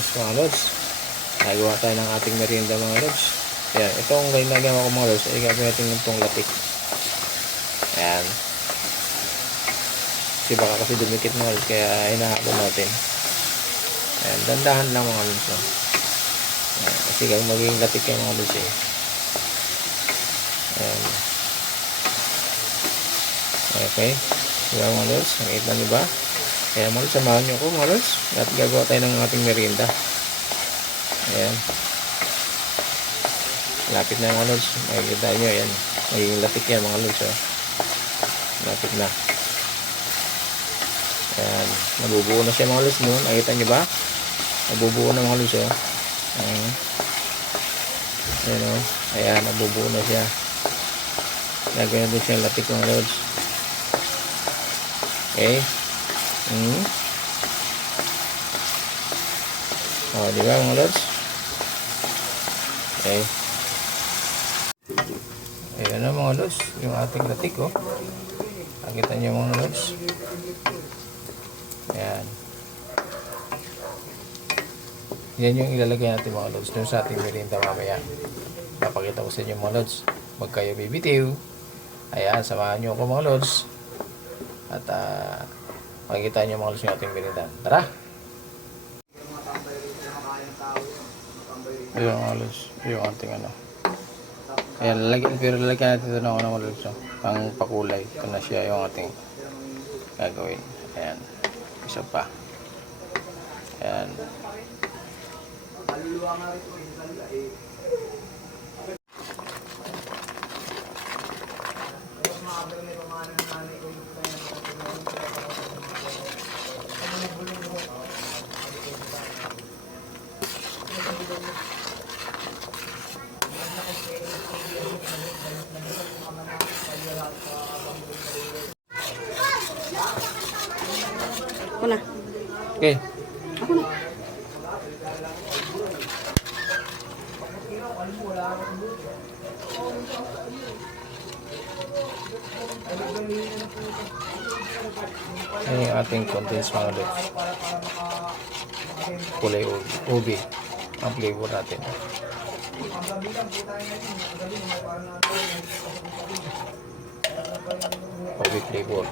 guys mga lods. Nagawa tayo ng ating merienda mga lods. Ayan, itong ginagawa ko mga lods ay gagawin natin itong latik. Ayan. Kasi baka kasi dumikit mga lods, kaya hinahabol natin. Ayan, dandahan lang mga lods. Ayan, kasi magiging latik yung mga lods eh. Ayan. Okay. Diba mga lods? Nakita nyo ba? Kaya mga lods, samahan nyo ako mga lods. At gagawa tayo ng ating merienda. Ayan. Lapit na mga lods. Makikita nyo. Ayan. Magiging lapit yan mga lods. Oh. Lapit na. Ayan. Nabubuo na siya mga lods. No? Nakita nyo ba? Nabubuo na mga lods. Oh. Ayan. Ayan. Oh. Ayan. Nabubuo na siya. Gagawin natin siyang lapit mga lods. Okay. Oh, di ba mga lods? Okay. Ayan na mga lods, yung ating latik oh. Nakita niyo mga lods. Ayan. Yan yung ilalagay natin mga lods dun sa ating merienda mamaya. Napakita ko sa inyo mga lods. Huwag kayo bibitiw. Ayan, samahan nyo ako mga lods. At makikita nyo mga lods yung ating merienda. Tara! Ayun mga lods, yung ating ano. Ayan, lalagyan natin ito ng mga lods. Pang pakulay. Ito na siya yung ating gagawin. Ayan. Isa pa. Ayan. Ako na. Okay. Ako na. Ayan yung ating condensed mga lods. Kulay ubi. Ang flavor natin. Ubi flavor.